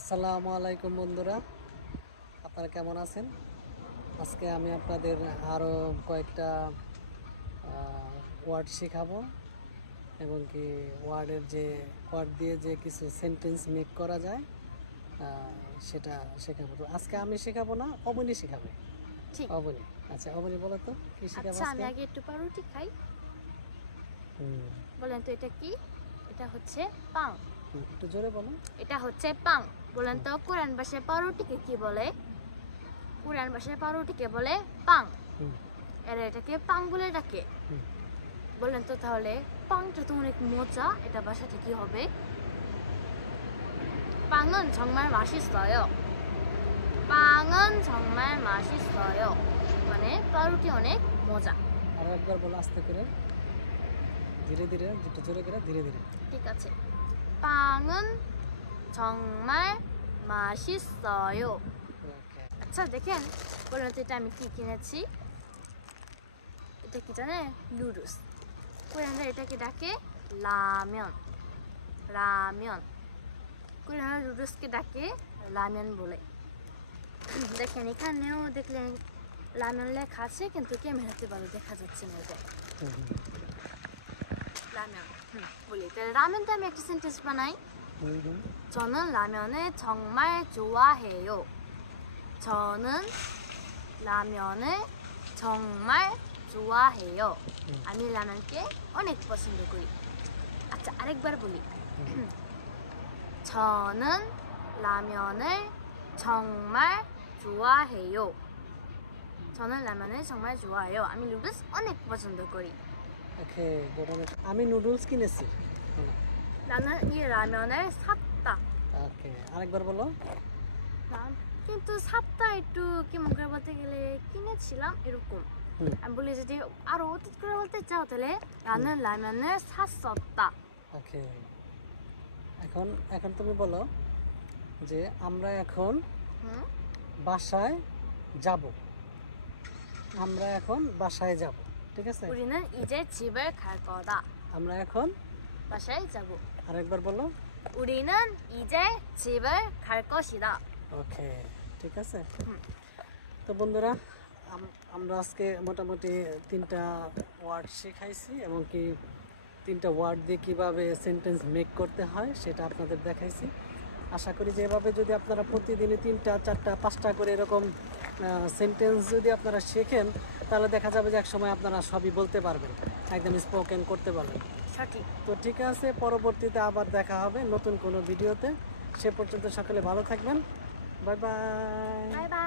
আসসালামু আলাইকুম বন্ধুরা, আপনারা কেমন আছেন? আজকে আমি আপনাদের আরও কয়েকটা ওয়ার্ড শেখাবো এবং কি ওয়ার্ড দিয়ে যে কিছু সেন্টেন্স মেক করা যায় সেটা শেখাবো। তো আজকে আমি শেখাবো না, অবনী শেখাবে। ঠিক। অবনী, আচ্ছা অবনী বলো তো কি শেখাবো আচ্ছা, আমি আজকে? আগে একটু পাউরুটি খাই। বলেন তো এটা কি? এটা হচ্ছে পাং। একটু জোরে বলো। এটা হচ্ছে পাং। বলেন তো কোরিয়ান ভাষায় পাউরুটিকে কি বলে? কোরিয়ান ভাষায় পাউরুটিকে বলে পাং। এরা এটাকে পাং বলে ডাকে। বলেন তো তাহলে পাংটা তো অনেক মজা, এটা ভাষাটা কি হবে? 빵은 정말 맛있어요. 빵은 정말 맛있어요. মানে পাউরুটি অনেক মজা। আরো একবার বলো আস্তে করে, ধীরে ধীরে, একটু জোরে করে, ধীরে ধীরে। ঠিক আছে। 빵은 정말 맛있어요. ওকে। আচ্ছা দেখেন, বলেন তো এটা আমি কি কিনেছি? এটা কি জানে? নুডলস। কোরিয়ানরা এটাকে ডাকে রামেন। রামেন। কোরিয়ানরা নুডলসকে ডাকে রামেন বলে। দেখেন এখানেও দেখলেন রামেন লেখা আছে, কিন্তু ক্যামেরাতে ভালো দেখা যাচ্ছে না এটা। 라면. 원래 라면도 하면 이렇게 센텐스 बना이. 저는 라면을 정말 좋아해요. 저는 라면을 정말 좋아해요. আমি 라면কে অনেক পছন্দ করি। আচ্ছা আরেকবার বলি। 저는 라면을 정말 좋아해요. 저는 라면을 정말 좋아해요. আমি নুডলস অনেক পছন্দ করি। ওকে, আমি নুডলস কিনেছি। 나는 이 라면을 샀다. ওকে, আরেকবার বলো। কিন্তু 샀다 একটু কেমন করে বলতে গেলে কিনেছিলাম এরকম। আমি বলি যদি আরো অতীত করে বলতে চাও তাহলে 나는 라면을 샀었다. ওকে, এখন এখন তুমি বলো যে আমরা এখন বাসায় যাব। আমরা এখন বাসায় যাব, ঠিক আছে? 우리는 이제 집을 갈 거다. আমরা এখন বাসায় যাব। আরেকবার বলো। 우리는 이제 집을 갈 것이다. ওকে, ঠিক আছে। তো বন্ধুরা, আমরা আজকে মোটামুটি 3টা ওয়ার্ড শেখাইছি এবং কি 3টা ওয়ার্ড দিয়ে কীভাবে সেন্টেন্স মেক করতে হয় সেটা আপনাদের দেখাইছি। আশা করি যে এভাবে যদি আপনারা প্রতিদিনই 3টা 4টা 5টা করে এরকম সেন্টেন্স যদি আপনারা শেখেন, তাহলে দেখা যাবে যে এক সময় আপনারা সবই বলতে পারবেন, একদম স্পোকেন করতে পারবেন। সঠিক। তো ঠিক আছে, পরবর্তীতে আবার দেখা হবে নতুন কোনো ভিডিওতে। সে পর্যন্ত সকলে ভালো থাকবেন। Bye bye. Bye bye.